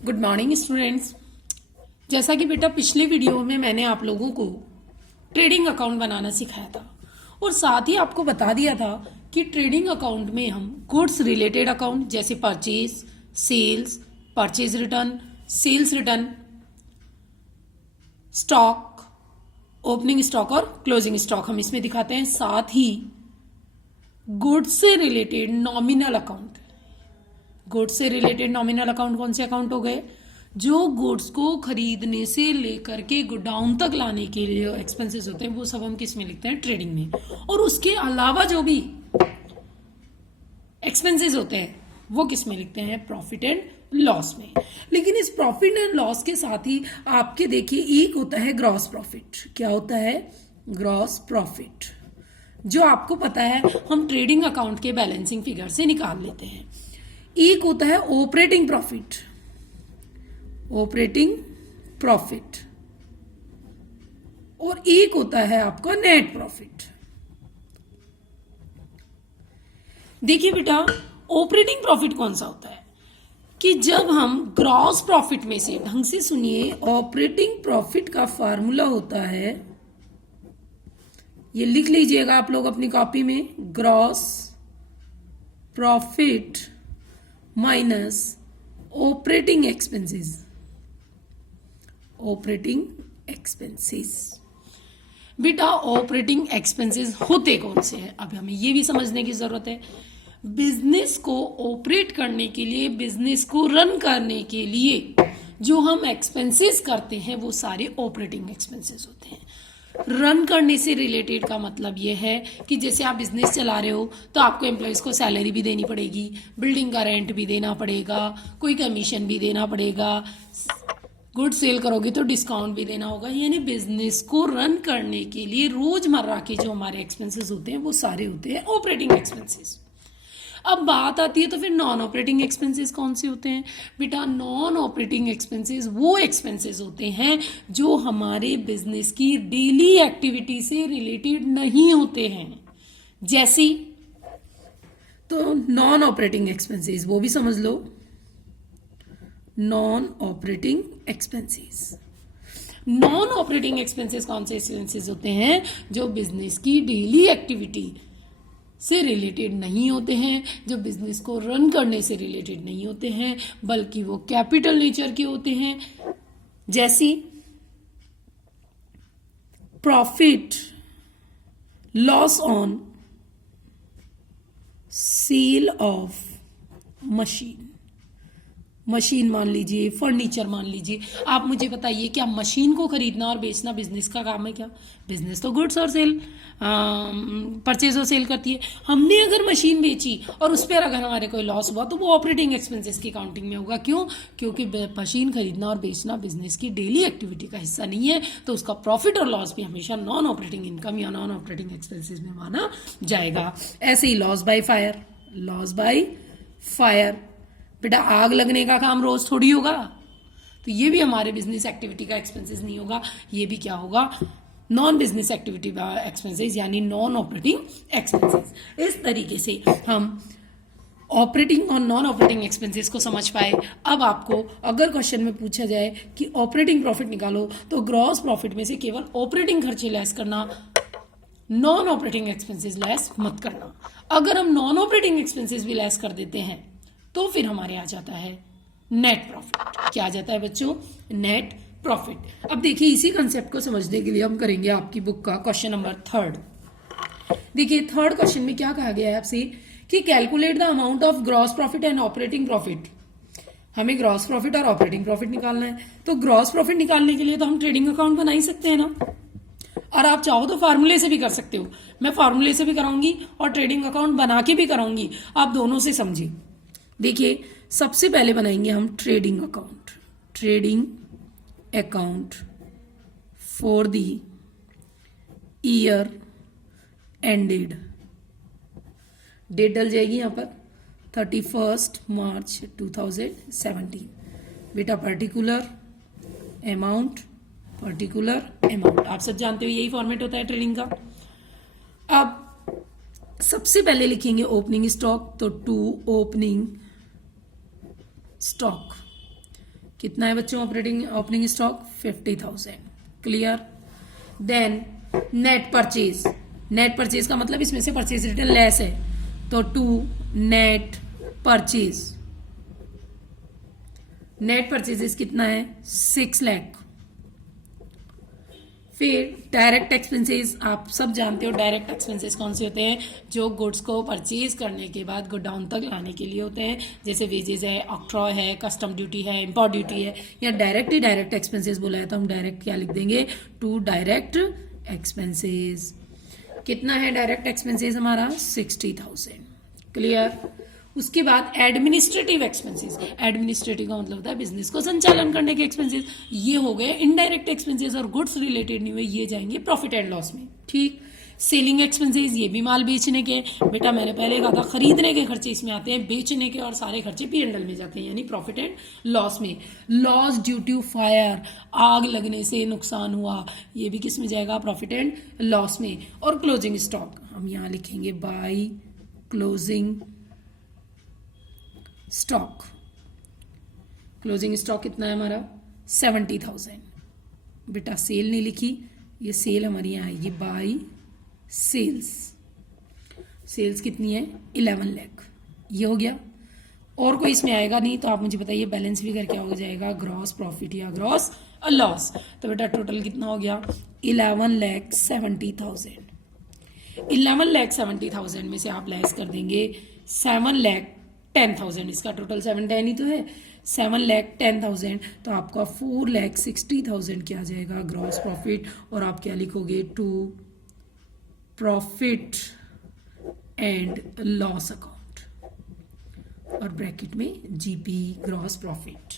Good morning students. जैसा कि बेटा पिछले वीडियो में मैंने आप लोगों को ट्रेडिंग अकाउंट बनाना सिखाया था और साथ ही आपको बता दिया था कि ट्रेडिंग अकाउंट में हम गुड्स रिलेटेड अकाउंट जैसे purchase, sales, purchase return, sales return, stock, opening stock और क्लोजिंग स्टॉक हम इसमें दिखाते हैं। साथ ही गुड्स से रिलेटेड नॉमिनल अकाउंट, गुड्स से रिलेटेड नॉमिनल अकाउंट कौन से अकाउंट हो गए? जो गुड्स को खरीदने से लेकर के गोडाउन तक लाने के लिए एक्सपेंसेस होते हैं वो सब हम किस में लिखते हैं? ट्रेडिंग में। और उसके अलावा जो भी एक्सपेंसेस होते हैं वो किस में लिखते हैं? प्रॉफिट एंड लॉस में। लेकिन इस प्रॉफिट एंड लॉस के साथ ही आपके देखिए एक होता है ग्रॉस प्रॉफिट। क्या होता है? ग्रॉस प्रॉफिट, जो आपको पता है हम ट्रेडिंग अकाउंट के बैलेंसिंग फिगर से निकाल लेते हैं। एक होता है ऑपरेटिंग प्रॉफिट, ऑपरेटिंग प्रॉफिट, और एक होता है आपका नेट प्रॉफिट। देखिए बेटा, ऑपरेटिंग प्रॉफिट कौन सा होता है कि जब हम ग्रॉस प्रॉफिट में से, ढंग से सुनिए, ऑपरेटिंग प्रॉफिट का फार्मूला होता है, ये लिख लीजिएगा आप लोग अपनी कॉपी में, gross profit minus operating expenses, operating expenses. बेटा ऑपरेटिंग एक्सपेंसेस होते कौन से हैं? अब हमें ये भी समझने की जरूरत है। बिजनेस को ऑपरेट करने के लिए, बिजनेस को रन करने के लिए जो हम एक्सपेंसेस करते हैं वो सारे ऑपरेटिंग एक्सपेंसेस होते हैं। रन करने से रिलेटेड का मतलब ये है कि जैसे आप बिजनेस चला रहे हो तो आपको एम्प्लॉयज को सैलरी भी देनी पड़ेगी, बिल्डिंग का रेंट भी देना पड़ेगा, कोई कमीशन भी देना पड़ेगा, गुड सेल करोगे तो डिस्काउंट भी देना होगा। यानी बिजनेस को रन करने के लिए रोजमर्रा के जो हमारे एक्सपेंसेस होते हैं वो सारे होते हैं ऑपरेटिंग एक्सपेंसेस। अब बात आती है तो फिर नॉन ऑपरेटिंग एक्सपेंसेस कौन से होते हैं? बेटा नॉन ऑपरेटिंग एक्सपेंसेस वो एक्सपेंसेस होते हैं जो हमारे बिजनेस की डेली एक्टिविटी से रिलेटेड नहीं होते हैं। जैसी तो नॉन ऑपरेटिंग एक्सपेंसेस वो भी समझ लो, non operating expenses. Non operating expenses कौन से एक्सपेंसेस होते हैं? जो बिजनेस की डेली एक्टिविटी से रिलेटेड नहीं होते हैं, जो बिजनेस को रन करने से रिलेटेड नहीं होते हैं, बल्कि वो कैपिटल नेचर के होते हैं। जैसी profit loss on sale of machine, machine मान लीजिए, फर्नीचर मान लीजिए। आप मुझे बताइए, क्या मशीन को खरीदना और बेचना बिजनेस का काम है क्या? बिजनेस तो गुड्स और सेल, परचेज और सेल करती है। हमने अगर मशीन बेची और उस पर अगर हमारे कोई लॉस हुआ तो वो ऑपरेटिंग एक्सपेंसेस की काउंटिंग में होगा। क्यों? क्योंकि मशीन खरीदना और बेचना बिजनेस की डेली एक्टिविटी का हिस्सा नहीं है, तो उसका प्रॉफिट और लॉस भी हमेशा नॉन ऑपरेटिंग इनकम या नॉन ऑपरेटिंग एक्सपेंसेस में माना जाएगा। ऐसे ही loss by fire, loss by fire, बेटा आग लगने का काम रोज थोड़ी होगा, तो ये भी हमारे बिजनेस एक्टिविटी का एक्सपेंसेस नहीं होगा, ये भी क्या होगा? नॉन बिजनेस एक्टिविटी का एक्सपेंसेस, यानी नॉन ऑपरेटिंग एक्सपेंसेस। इस तरीके से हम ऑपरेटिंग और नॉन ऑपरेटिंग एक्सपेंसेस को समझ पाए। अब आपको अगर क्वेश्चन में पूछा जाए कि ऑपरेटिंग प्रॉफिट निकालो तो ग्रॉस प्रॉफिट में से केवल ऑपरेटिंग खर्चे लेस करना, नॉन ऑपरेटिंग एक्सपेंसेस लेस मत करना। अगर हम नॉन ऑपरेटिंग एक्सपेंसेस भी लेस कर देते हैं तो फिर हमारे आ जाता है नेट प्रॉफिट। क्या आ जाता है बच्चों? Net profit. अब देखिए इसी कंसेप्ट को समझने के लिए हम करेंगे आपकी बुक का क्वेश्चन नंबर 3। देखिए थर्ड क्वेश्चन में क्या कहा गया है आपसे कि calculate the amount of gross profit and operating profit. हमें ग्रॉस प्रॉफिट और ऑपरेटिंग प्रॉफिट निकालना है, तो ग्रॉस प्रॉफिट निकालने के लिए तो हम ट्रेडिंग अकाउंट बना ही सकते हैं ना, और आप चाहो तो फार्मूले से भी कर सकते हो। मैं फार्मूले से भी कराऊंगी और ट्रेडिंग अकाउंट बना के भी कराऊंगी, आप दोनों से समझिए। देखिए सबसे पहले बनाएंगे हम trading account, trading account for the year ended. Date डल जाएगी यहां पर 31 मार्च 2017। बेटा पर्टिकुलर अमाउंट, पर्टिकुलर अमाउंट, आप सब जानते हो यही फॉर्मेट होता है ट्रेडिंग का। अब सबसे पहले लिखेंगे ओपनिंग स्टॉक, तो टू ओपनिंग स्टॉक कितना है बच्चों operating opening stock 50,000। Clear. Then net purchase, net purchase का मतलब इसमें से परचेज रिटर्न लेस है, तो to net purchase, net purchases कितना है 6 लाख। फिर डायरेक्ट एक्सपेंसेस, आप सब जानते हो डायरेक्ट एक्सपेंसेस कौन से होते हैं, जो गुड्स को परचेज करने के बाद गोडाउन तक लाने के लिए होते हैं, जैसे वेजेस है, ऑक्ट्रॉय है, कस्टम ड्यूटी है, इंपोर्ट ड्यूटी है, या डायरेक्ट ही डायरेक्ट एक्सपेंसेस बोला है तो हम डायरेक्ट क्या लिख देंगे, टू डायरेक्ट एक्सपेंसेस। कितना है डायरेक्ट एक्सपेंसेस हमारा 60,000। क्लियर। उसके बाद एडमिनिस्ट्रेटिव एक्सपेंसेस, एडमिनिस्ट्रेटिव का मतलब होता है बिजनेस को संचालन करने के एक्सपेंसेस, ये हो गए इनडायरेक्ट एक्सपेंसेस और गुड्स रिलेटेड नहीं हुए, ये जाएंगे प्रॉफिट एंड लॉस में। ठीक। सेलिंग एक्सपेंसेस, ये भी माल बेचने के, बेटा मैंने पहले कहा था खरीदने के खर्चे इसमें आते हैं, बेचने के और सारे खर्चे P&L में जाते हैं, यानी प्रॉफिट एंड लॉस में। लॉस ड्यू टू फायर, आग लगने से नुकसान हुआ, ये भी किस में जाएगा, प्रॉफिट एंड लॉस में। और क्लोजिंग स्टॉक हम यहाँ लिखेंगे by closing stock. Closing stock कितना है हमारा 70,000। बेटा सेल नहीं लिखी, ये सेल हमारी यहाँ आएगी बाय सेल्स, सेल्स कितनी है 11 लाख, ये हो गया। और कोई इसमें आएगा नहीं तो आप मुझे बताइए बैलेंस फिगर क्या हो जाएगा, ग्रॉस प्रॉफिट या ग्रॉस लॉस। तो बेटा टोटल कितना हो गया 11,70,000। 11,70,000 में से आप लेस कर देंगे 7,10,000, इसका टोटल 710 ही तो है, 7,10,000, तो आपका 4,60,000 क्या आ जाएगा ग्रॉस प्रॉफिट, और आप क्या लिखोगे to profit and loss account, और ब्रैकेट में जीपी ग्रॉस प्रॉफिट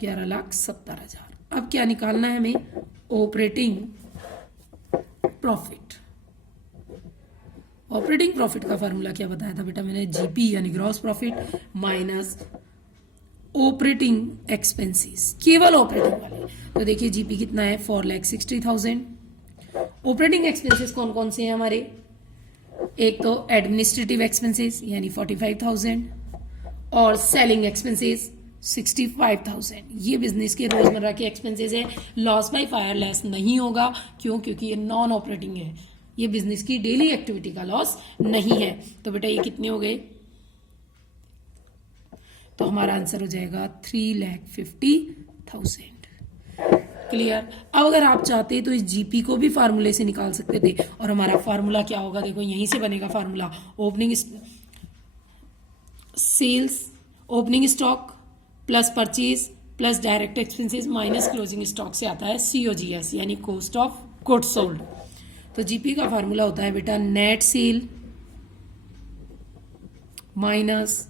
11,70,000। अब क्या निकालना है हमें, ऑपरेटिंग प्रॉफिट। ऑपरेटिंग प्रॉफिट का फार्मूला क्या बताया था बेटा मैंने, जीपी यानी gross profit minus operating expenses, केवल ऑपरेटिंग वाले। तो देखिए जीपी कितना है 4,60,000। ऑपरेटिंग एक्सपेंसेस कौन कौन से हैं हमारे, एक तो एडमिनिस्ट्रेटिव एक्सपेंसेस यानी 45,000, और सेलिंग एक्सपेंसेस 65,000। ये बिजनेस के रोजमर्रा के एक्सपेंसेस है, लॉस बाय फायर लेस नहीं होगा, क्यों, क्योंकि ये नॉन ऑपरेटिंग है, ये बिजनेस की डेली एक्टिविटी का लॉस नहीं है। तो बेटा ये कितने हो गए, तो हमारा आंसर हो जाएगा 3,50,000। क्लियर। अब अगर आप चाहते तो इस जीपी को भी फार्मूले से निकाल सकते थे, और हमारा फार्मूला क्या होगा, देखो यहीं से बनेगा formula, opening sales, opening stock plus purchase plus direct expenses minus closing stock से आता है COGS यानी कॉस्ट ऑफ गुड्स सोल्ड। तो जीपी का फार्मूला होता है बेटा net sale minus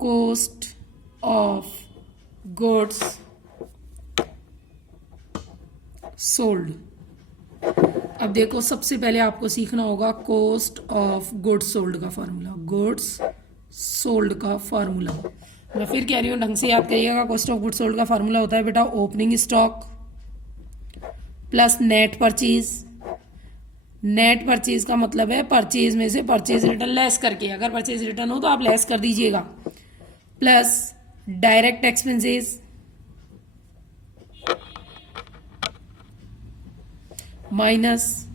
cost of goods sold. अब देखो सबसे पहले आपको सीखना होगा कॉस्ट ऑफ गुड्स सोल्ड का फार्मूला, गुड्स सोल्ड का फार्मूला। मैं फिर कह रही हूं ढंग से याद करिएगा, कॉस्ट ऑफ गुड्स सोल्ड का फार्मूला होता है बेटा opening stock plus net purchase. Net purchase का मतलब है परचेज में से परचेज रिटर्न लेस करके, अगर परचेज रिटर्न हो तो आप लेस कर दीजिएगा, plus direct expenses minus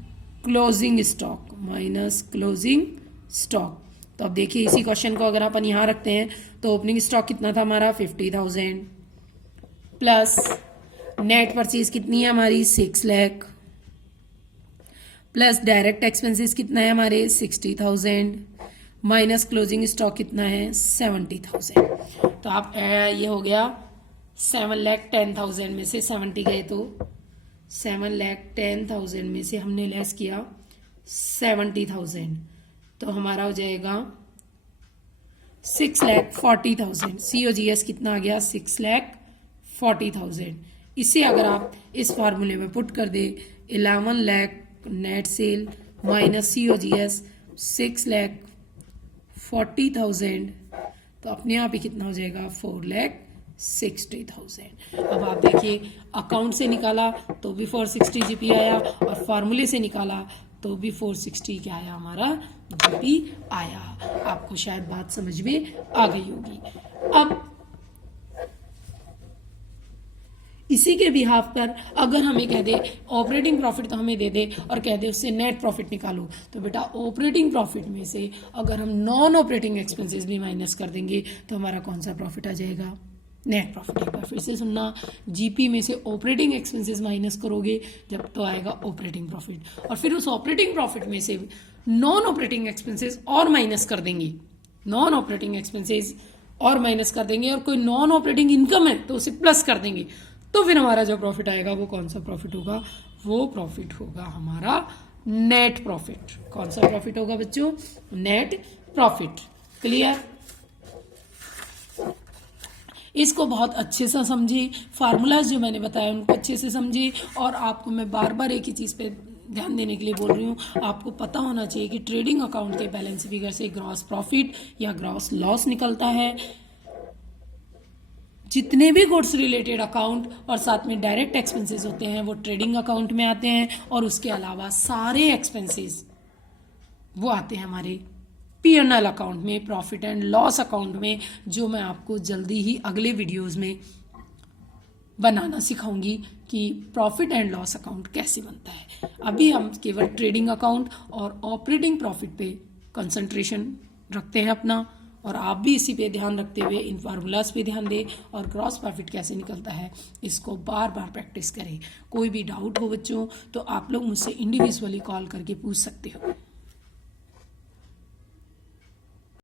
closing stock, minus closing stock. तो अब देखिए इसी क्वेश्चन को अगर अपन यहां रखते हैं तो ओपनिंग स्टॉक कितना था हमारा 50,000 प्लस नेट परचेज कितनी है हमारी 6 लाख प्लस डायरेक्ट एक्सपेंसेस कितना है हमारे 60,000 माइनस क्लोजिंग स्टॉक कितना है 70,000। तो आप ये हो गया 7,10,000 में से 70 गए तो 7,10,000 में से हमने लेस किया 70,000, तो हमारा हो जाएगा 6,40,000। COGS कितना आ गया 6,40,000। इसे अगर आप इस फार्मूले में पुट कर दे 11 lakh net sale minus COGS 6,40,000, तो अपने आप ही कितना हो जाएगा 4,60,000। अब आप देखिए अकाउंट से निकाला तो भी 460 जीपी आया, और फार्मूले से निकाला तो भी 460 क्या आया हमारा जीपी आया। आपको शायद बात समझ में आ गई होगी। अब इसी के बिहाफ पर अगर हमें कह दे ऑपरेटिंग प्रॉफिट तो हमें दे दे और कह दे उससे नेट प्रॉफिट निकालो, तो बेटा ऑपरेटिंग प्रॉफिट में से अगर हम नॉन ऑपरेटिंग एक्सपेंसेस भी माइनस कर देंगे तो हमारा कौन सा प्रॉफिट आ जाएगा? Net profit. एक बार फिर से सुनना, जीपी में से ऑपरेटिंग एक्सपेंसेस माइनस करोगे जब तो आएगा ऑपरेटिंग प्रॉफिट, और फिर उस ऑपरेटिंग प्रॉफिट में से नॉन ऑपरेटिंग एक्सपेंसेस और माइनस कर देंगे, नॉन ऑपरेटिंग एक्सपेंसेस और माइनस कर देंगे, और कोई नॉन ऑपरेटिंग इनकम है तो उसे प्लस कर देंगे, तो फिर हमारा जो प्रॉफिट आएगा वो कौन सा प्रॉफिट होगा? वो प्रॉफिट होगा हमारा नेट प्रॉफिट। कौन सा प्रॉफिट होगा बच्चों? Net profit. क्लियर? इसको बहुत अच्छे से समझिए, फार्मूलाज जो मैंने बताया उनको अच्छे से समझिए, और आपको मैं बार बार एक ही चीज़ पे ध्यान देने के लिए बोल रही हूँ, आपको पता होना चाहिए कि ट्रेडिंग अकाउंट के बैलेंस फिगर से ग्रॉस प्रॉफिट या ग्रॉस लॉस निकलता है। जितने भी गुड्स रिलेटेड अकाउंट और साथ में डायरेक्ट एक्सपेंसेस होते हैं वो ट्रेडिंग अकाउंट में आते हैं, और उसके अलावा सारे एक्सपेंसेस वो आते हैं हमारे P&L अकाउंट में, प्रॉफिट एंड लॉस अकाउंट में, जो मैं आपको जल्दी ही अगले वीडियोस में बनाना सिखाऊंगी कि प्रॉफिट एंड लॉस अकाउंट कैसे बनता है। अभी हम केवल ट्रेडिंग अकाउंट और ऑपरेटिंग प्रॉफिट पे कंसंट्रेशन रखते हैं अपना, और आप भी इसी पे ध्यान रखते हुए इन फार्मूलाज पे ध्यान दें और ग्रॉस प्रॉफिट कैसे निकलता है इसको बार बार प्रैक्टिस करें। कोई भी डाउट हो बच्चों तो आप लोग मुझसे इंडिविजुअली कॉल करके पूछ सकते हो।